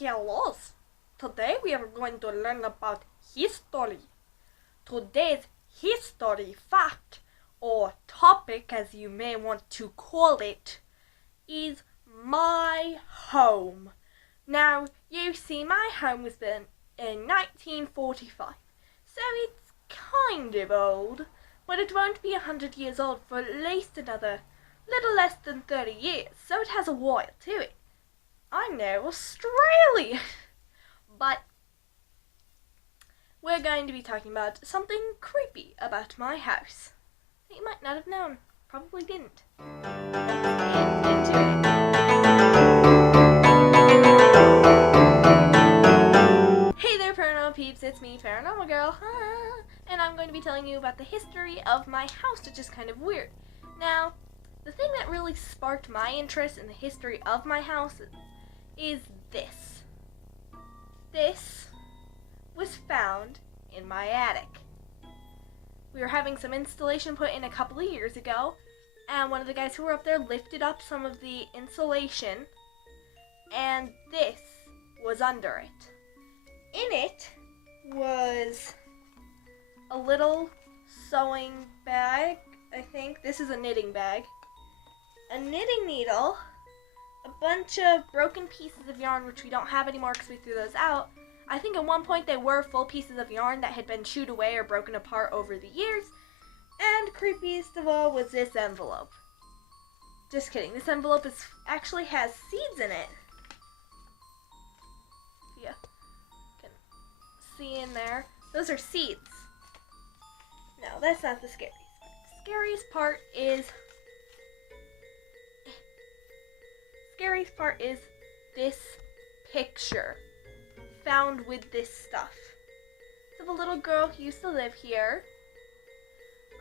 Hello. Today we are going to learn about history. Today's history fact, or topic as you may want to call it, is my home. Now, you see, my home was built in 1945, so it's kind of old, but it won't be 100 years old for at least another little less than 30 years, so it has a while to it. I know, Australia! But we're going to be talking about something creepy about my house that you might not have known. Probably didn't. Let's get into it. Hey there, paranormal peeps, it's me, Paranormal Girl, and I'm going to be telling you about the history of my house, which is kind of weird. Now, the thing that really sparked my interest in the history of my house is this. This was found in my attic. We were having some installation put in a couple of years ago, and one of the guys who were up there lifted up some of the insulation, and this was under it. In it was a little sewing bag, I think. This is a knitting bag. A knitting needle, a bunch of broken pieces of yarn, which we don't have anymore because we threw those out. I think at one point they were full pieces of yarn that had been chewed away or broken apart over the years. And creepiest of all was this envelope. Just kidding. This envelope actually has seeds in it. Yeah, can see in there. Those are seeds. No, that's not the scariest part. The scariest part is this picture found with this stuff. So the little girl who used to live here.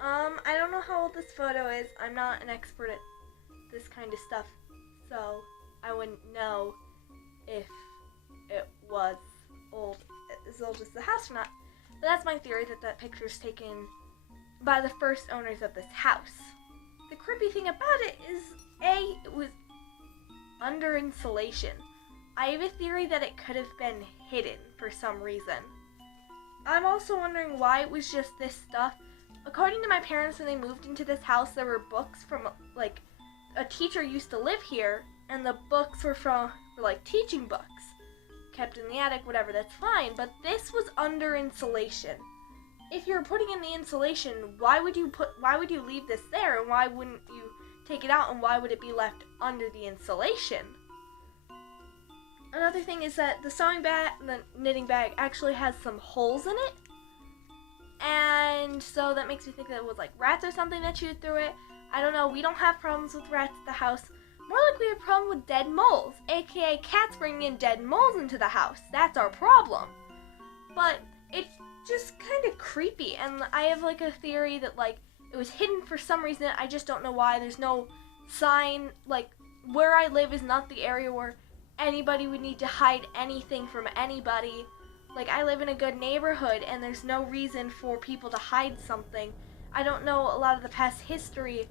I don't know how old this photo is. I'm not an expert at this kind of stuff, so I wouldn't know if it was as old as the house or not. But that's my theory, that picture is taken by the first owners of this house. The creepy thing about it is, it was under insulation. I have a theory that it could have been hidden for some reason. I'm also wondering why it was just this stuff. According to my parents, when they moved into this house, there were books from, like, a teacher used to live here, and the books were like teaching books. Kept in the attic, whatever, that's fine, but this was under insulation. If you're putting in the insulation, why would you leave this there, and why wouldn't you take it out, and why would it be left under the insulation? Another thing is that the sewing bag, the knitting bag, actually has some holes in it, and so that makes me think that it was like rats or something that chewed through it. I don't know. We don't have problems with rats at the house. More like we have a problem with dead moles, aka cats bringing in dead moles into the house. That's our problem. But it's just kind of creepy, and I have like a theory that like it was hidden for some reason. I just don't know why. There's no sign, like where I live is not the area where anybody would need to hide anything from anybody. Like, I live in a good neighborhood, and there's no reason for people to hide something. I don't know a lot of the past history.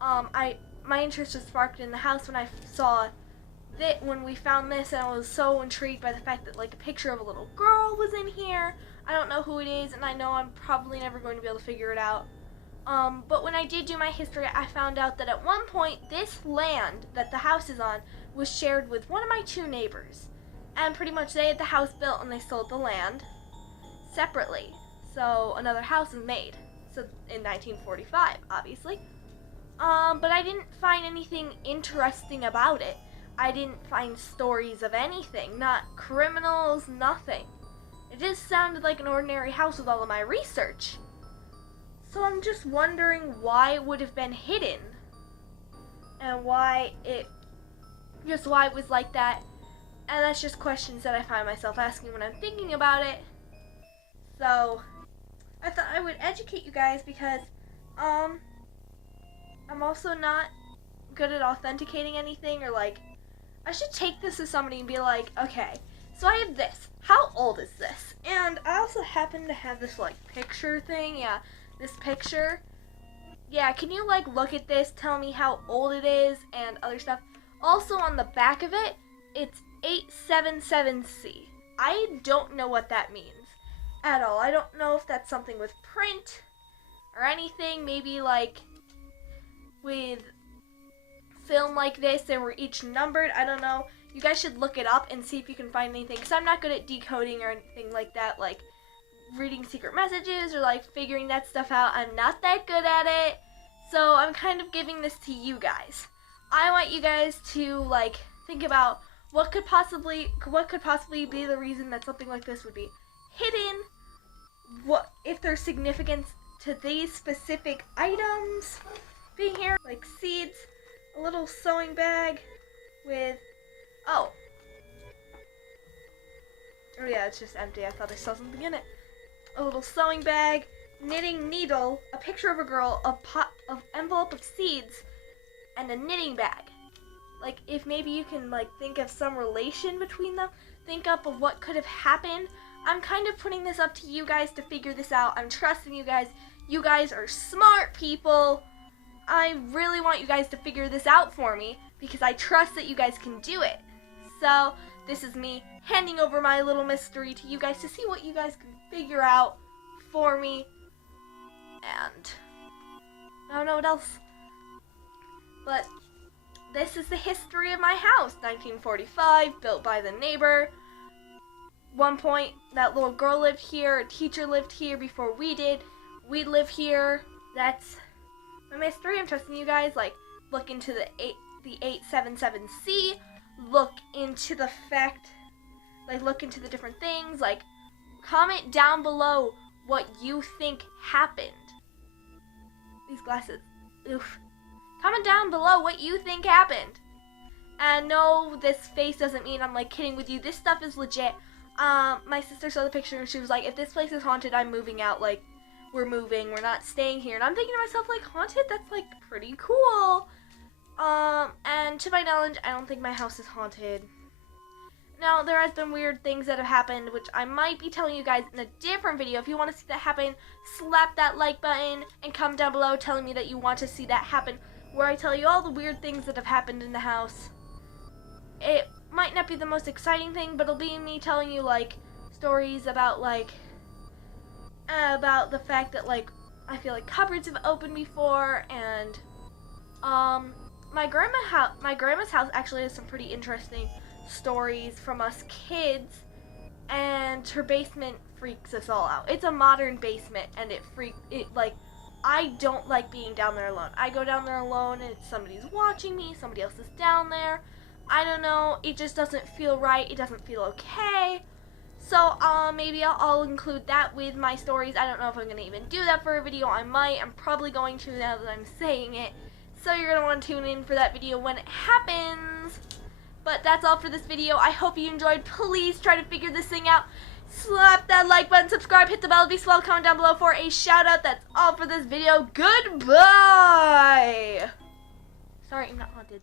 My interest was sparked in the house when I saw that, when we found this, and I was so intrigued by the fact that like a picture of a little girl was in here. I don't know who it is, and I know I'm probably never going to be able to figure it out. But when I did do my history, I found out that at one point, this land that the house is on was shared with one of my two neighbors. And pretty much they had the house built and they sold the land separately. So another house was made. So in 1945, obviously. But I didn't find anything interesting about it. I didn't find stories of anything. Not criminals, nothing. It just sounded like an ordinary house with all of my research. So I'm just wondering why it would have been hidden. And why it was like that. And that's just questions that I find myself asking when I'm thinking about it. So I thought I would educate you guys because I'm also not good at authenticating anything, or like I should take this to somebody and be like, okay, so I have this. How old is this? And I also happen to have this like picture thing. Yeah, this picture. Yeah, can you like look at this, tell me how old it is and other stuff? Also on the back of it, it's 877C. I don't know what that means at all. I don't know if that's something with print or anything. Maybe like with film like this, they were each numbered. I don't know. You guys should look it up and see if you can find anything, because I'm not good at decoding or anything like that, like reading secret messages or like figuring that stuff out. I'm not that good at it, so I'm kind of giving this to you guys. I want you guys to like think about what could possibly be the reason that something like this would be hidden, what if there's significance to these specific items being here, like seeds, a little sewing bag with oh yeah, it's just empty. I thought I saw something in it. A little sewing bag, knitting needle, a picture of a girl, a pot of envelope of seeds, and a knitting bag. Like, if maybe you can like think of some relation between them, think up of what could have happened. I'm kind of putting this up to you guys to figure this out. I'm trusting you guys. You guys are smart people. I really want you guys to figure this out for me because I trust that you guys can do it. So this is me handing over my little mystery to you guys to see what you guys can figure out for me. And I don't know what else. But this is the history of my house. 1945, built by the neighbor. One point, that little girl lived here. A teacher lived here before we did. We live here. That's my mystery. I'm trusting you guys. Like, look into the 877C. Look into the fact, like, look into the different things. Like, comment down below what you think happened. These glasses. Oof. Comment down below what you think happened. And no, this face doesn't mean I'm like kidding with you. This stuff is legit. My sister saw the picture and she was like, if this place is haunted, I'm moving out. Like, we're moving. We're not staying here. And I'm thinking to myself, like, haunted? That's like pretty cool. And to my knowledge, I don't think my house is haunted. Now, there has been weird things that have happened, which I might be telling you guys in a different video. If you want to see that happen, slap that like button and comment down below telling me that you want to see that happen, where I tell you all the weird things that have happened in the house. It might not be the most exciting thing, but it'll be me telling you, like, stories about, like, about the fact that, like, I feel like cupboards have opened before, and, my grandma's house actually has some pretty interesting stories from us kids, and her basement freaks us all out. It's a modern basement, and like, I don't like being down there alone. I go down there alone, and somebody's watching me, somebody else is down there. I don't know, it just doesn't feel right, it doesn't feel okay. So, maybe I'll include that with my stories. I don't know if I'm going to even do that for a video. I might. I'm probably going to now that I'm saying it. So you're going to want to tune in for that video when it happens. But that's all for this video. I hope you enjoyed. Please try to figure this thing out. Slap that like button, subscribe, hit the bell, be swell, comment down below for a shout out. That's all for this video. Goodbye! Sorry, I'm not haunted.